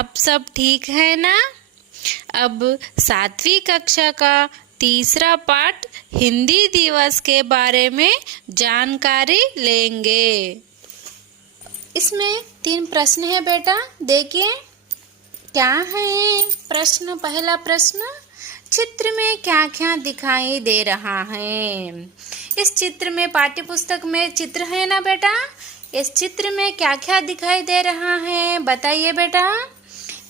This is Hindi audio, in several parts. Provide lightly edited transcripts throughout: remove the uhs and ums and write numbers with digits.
आप सब ठीक है ना। अब 7वीं कक्षा का तीसरा पाठ हिंदी दिवस के बारे में जानकारी लेंगे। इसमें 3 प्रश्न है बेटा, देखिए क्या है प्रश्न। पहला प्रश्न, चित्र में क्या क्या दिखाई दे रहा है। इस चित्र में, पाठ्य पुस्तक में चित्र है ना बेटा, इस चित्र में क्या क्या दिखाई दे रहा है बताइए बेटा।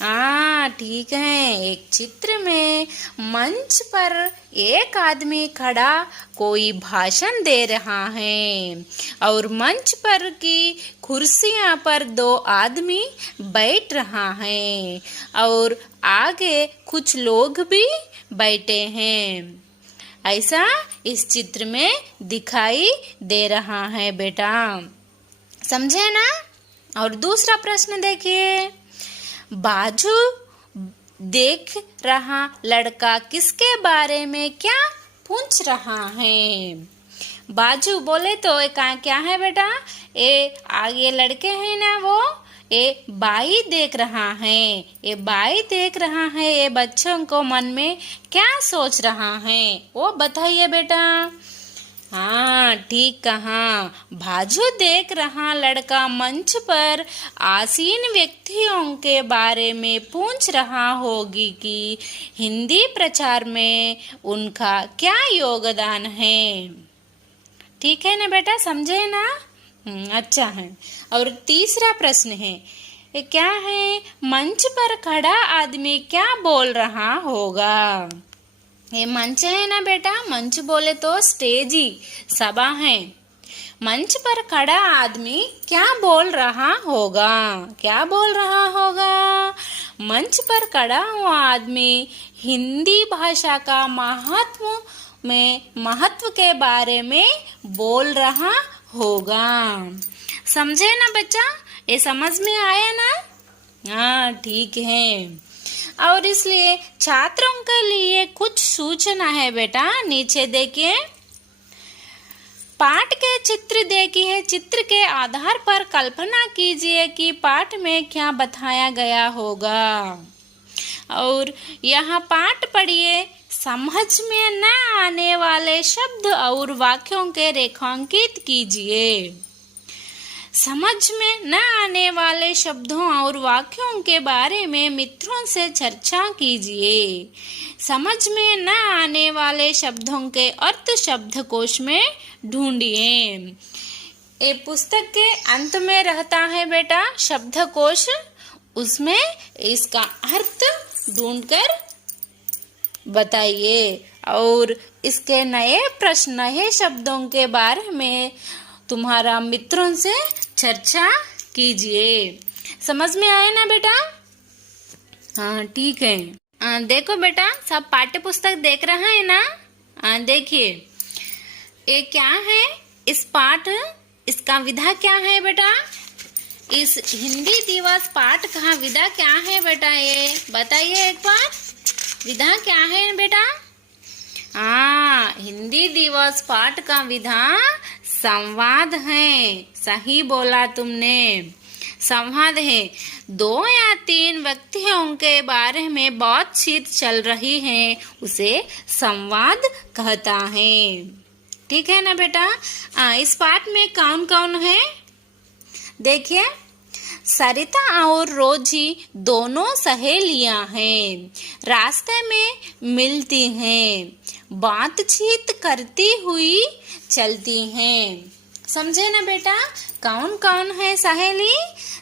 हाँ ठीक है, एक चित्र में मंच पर एक आदमी खड़ा कोई भाषण दे रहा है और मंच पर की कुर्सियां पर 2 आदमी बैठ रहा है और आगे कुछ लोग भी बैठे हैं। ऐसा इस चित्र में दिखाई दे रहा है बेटा, समझे ना। और दूसरा प्रश्न देखिए, बाजू देख रहा लड़का किसके बारे में क्या पूछ रहा है। बाजू बोले तो क्या है बेटा, ये आगे लड़के हैं ना, वो ये बाई देख रहा है, ये बाई देख रहा है। ये बच्चों को मन में क्या सोच रहा है वो बताइए बेटा। हाँ ठीक कहा, बाजू देख रहा लड़का मंच पर आसीन व्यक्तियों के बारे में पूछ रहा होगी कि हिंदी प्रचार में उनका क्या योगदान है। ठीक है ना बेटा, समझे ना। अच्छा है। और तीसरा प्रश्न है, ये क्या है, मंच पर खड़ा आदमी क्या बोल रहा होगा। ये मंच है ना बेटा, मंच बोले तो स्टेज ही, सभा है। मंच पर खड़ा आदमी क्या बोल रहा होगा, क्या बोल रहा होगा। मंच पर खड़ा हुआ आदमी हिंदी भाषा का महत्व के बारे में बोल रहा होगा। समझे ना बच्चा, ये समझ में आया ना। हाँ ठीक है। और इसलिए छात्रों के लिए कुछ सूचना है बेटा, नीचे देखिए। पाठ के चित्र देखिए, चित्र के आधार पर कल्पना कीजिए कि पाठ में क्या बताया गया होगा। और यहाँ पाठ पढ़िए, समझ में न आने वाले शब्द और वाक्यों के रेखांकित कीजिए। समझ में न आने वाले शब्दों और वाक्यों के बारे में मित्रों से चर्चा कीजिए। समझ में न आने वाले शब्दों के अर्थ शब्दकोश में ढूंढिए। ये पुस्तक के अंत में रहता है बेटा शब्दकोश, उसमें इसका अर्थ ढूंढकर बताइए और इसके नए प्रश्न, नए शब्दों के बारे में तुम्हारा मित्रों से चर्चा कीजिए। समझ में आए ना बेटा। हाँ ठीक है। देखो बेटा, सब पाठ्य पुस्तक देख रहा है ना। देखिए ये क्या है, इस पाठ, इसका विधा क्या है बेटा। इस हिंदी दिवस पाठ का विधा क्या है बेटा, ये बताइए एक बार। विधा क्या है बेटा। हाँ, हिंदी दिवस पाठ का विधा संवाद है। सही बोला तुमने, संवाद है। 2 या 3 व्यक्तियों के बारे में बातचीत चल रही है, उसे संवाद कहता है। ठीक है ना बेटा। इस पाठ में कौन कौन है देखिए। सरिता और रोजी दोनों सहेलियां हैं, रास्ते में मिलती हैं, बातचीत करती हुई चलती हैं। समझे ना बेटा, कौन कौन है सहेली।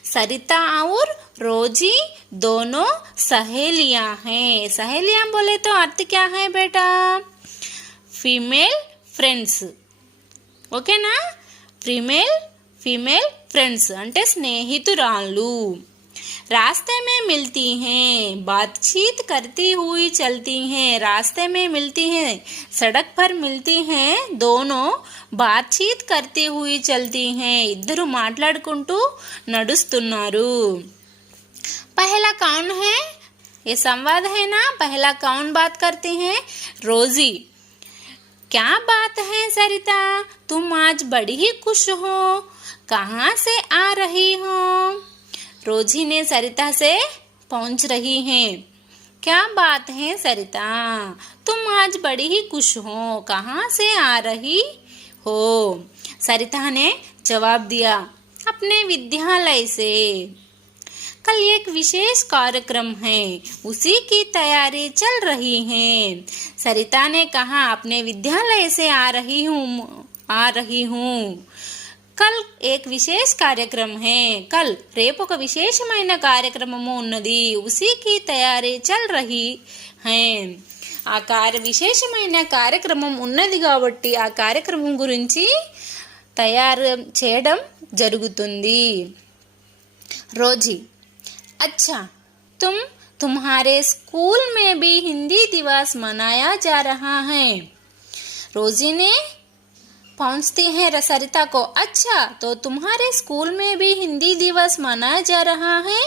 सरिता और रोजी दोनों सहेलियां हैं। सहेलियां बोले तो अर्थ क्या है बेटा, फीमेल फ्रेंड्स। ఓకే నా, फीमेल फ्रेंड्स అంటే స్నేహితురాళ్ళు। रास्ते में मिलती हैं, बातचीत करती हुई चलती हैं। रास्ते में मिलती हैं, सड़क पर मिलती हैं, दोनों बातचीत करती हुई चलती हैं। इద్దరు మాట్లాడుకుంటూ నడుస్తున్నారు। पहला कौन है, ये संवाद है ना। पहला कौन बात करती हैं, रोजी। क्या बात है सरिता, तुम आज बड़ी ही खुश हो, कहाँ से आ रही हो। रोजी ने सरिता से पहुंच रही हैं। क्या बात है सरिता, तुम आज बड़ी ही खुश हो, कहाँ से आ रही हो? सरिता ने जवाब दिया, अपने विद्यालय से। कल एक विशेष कार्यक्रम है, उसी की तैयारी चल रही है। सरिता ने कहा, अपने विद्यालय से आ रही हूँ। कल एक विशेष कार्यक्रम है, कल రేపు ఒక విశేషమైన కార్యక్రమము ఉన్నది, ఉసి की తయారీ చల్ రహీ है। విశేషమైన కార్యక్రమం ఉన్నది కాబట్టి ఆ కార్యక్రమం గురించి తయారు చేయడం జరుగుతుంది। रोजी, अच्छा तुम्हारे स्कूल में भी हिंदी दिवस मनाया जा रहा है। रोजी ने पहुंचती है सरिता को, अच्छा तो तुम्हारे स्कूल में भी हिंदी दिवस मनाया जा रहा है?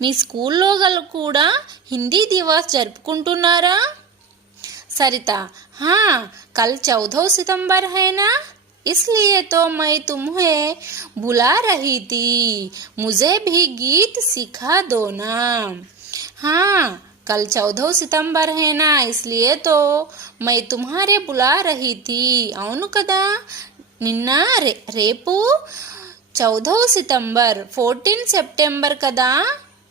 మీ స్కూల్లో కూడా హిందీ దివస్ జరుపుకుంటున్నారా? सरिता, हाँ कल 14 सितंबर है ना, इसलिए तो मैं तुम्हें बुला रही थी, मुझे भी गीत सिखा दो ना। हाँ कल 14 सितंबर है ना, इसलिए तो मैं तुम्हारे बुला रही थी। అవును కదా, నిన్న రేపు 14 సితంబర్ 14 సెప్టెంబర్ కదా,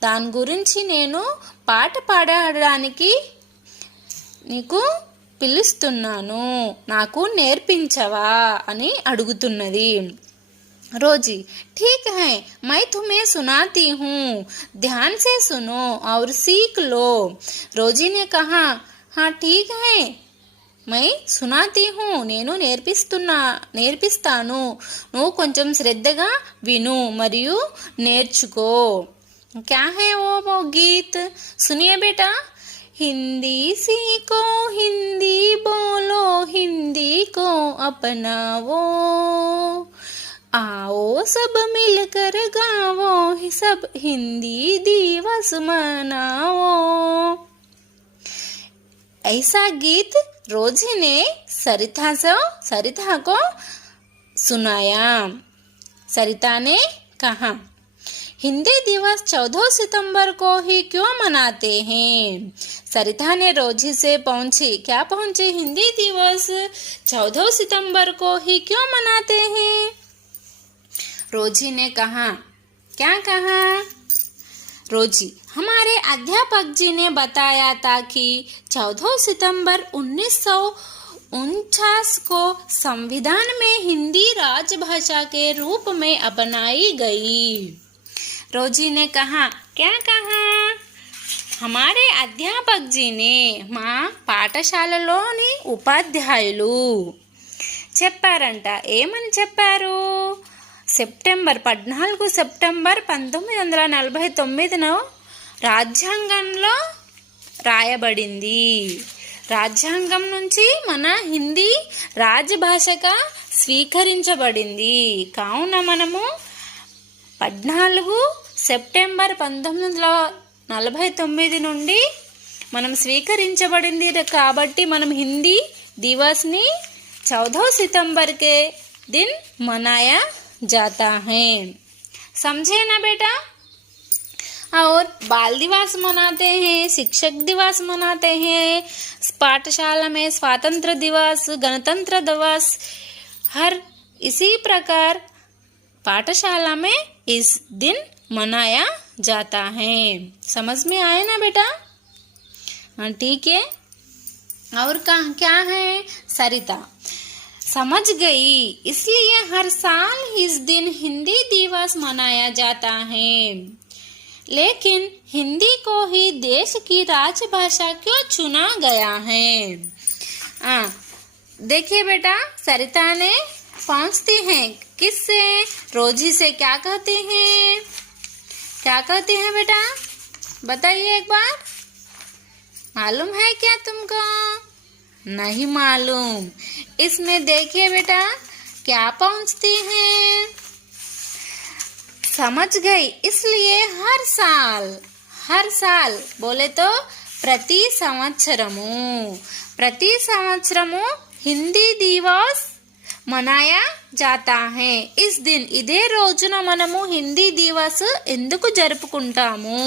దాని గురించి నేను పాట పాడడానికి నీకు పిలుస్తున్నాను, నాకు నేర్పించవా అని అడుగుతున్నది। रोजी, ठीक है मैं तुम्हें सुनाती हूँ, ध्यान से सुनो और सीख लो। रोजी ने कहा, हाँ ठीक है मैं सुनाती हूँ, నేను నేర్పిస్తాను, నువ్వు కొంచెం శ్రద్ధగా విను మరియు నేర్చుకో। क्या है वो गीत, सुनिए बेटा। हिंदी सीखो, हिंदी बोलो, हिंदी को अपनाओ, आओ सब मिलकर गाओ, सब हिंदी दिवस मनाओ। ऐसा गीत रोजी ने सरिता को सुनाया। सरिता ने कहा, हिंदी दिवस 14 सितंबर को ही क्यों मनाते हैं? सरिता ने रोजी से क्या पहुंची, हिंदी दिवस 14 सितंबर को ही क्यों मनाते हैं? रोजी ने कहा, क्या कहा? रोजी, हमारे अध्यापक जी ने बताया था कि 14 सितंबर 1949 को संविधान में हिंदी राजभाषा के रूप में अपनाई गई। रोजी ने कहा, क्या कहा? हमारे अध्यापक जी ने, మా పాఠశాలలోని ఉపాధ్యాయులు చెప్పారంట। ఏమని చెప్పారు? సెప్టెంబర్ 14 సెప్టెంబర్ 1949 రాజ్యాంగంలో రాయబడింది। రాజ్యాంగం నుంచి మన హిందీ రాజభాషగా స్వీకరించబడింది, కావున మనము 14 సెప్టెంబర్ 1949 నుండి మనం స్వీకరించబడింది కాబట్టి మనం హిందీ दिवसनी 14 सितंबर के दिन मनाया जाता है। समझे ना बेटा? और बाल दिवस मनाते हैं, शिक्षक दिवस मनाते हैं, पाठशाला में स्वातंत्र दिवस, गणतंत्र दिवस, हर इसी प्रकार पाठशाला में इस दिन मनाया जाता है। समझ में आए ना बेटा? हाँ ठीक है। और क्या है? सरिता समझ गई, इसलिए हर साल इस दिन हिंदी दिवस मनाया जाता है। लेकिन हिंदी को ही देश की राजभाषा क्यों चुना गया है? देखिए बेटा, सरिता ने पहुंचती हैं किससे? रोजी से। क्या कहते हैं? क्या कहते हैं बेटा? बताइए एक बार। मालूम है क्या तुमको? नहीं मालूम। इसमें देखिए बेटा क्या पहुंचती हैं। समझ गई, इसलिए हर साल बोले तो ప్రతి సంవత్సరము హిందీ దివస్ మనాయా జాతా హై। ఇస్ దిన్, ఇదే రోజున మనము హిందీ దివస్ ఎందుకు జరుపుకుంటాము?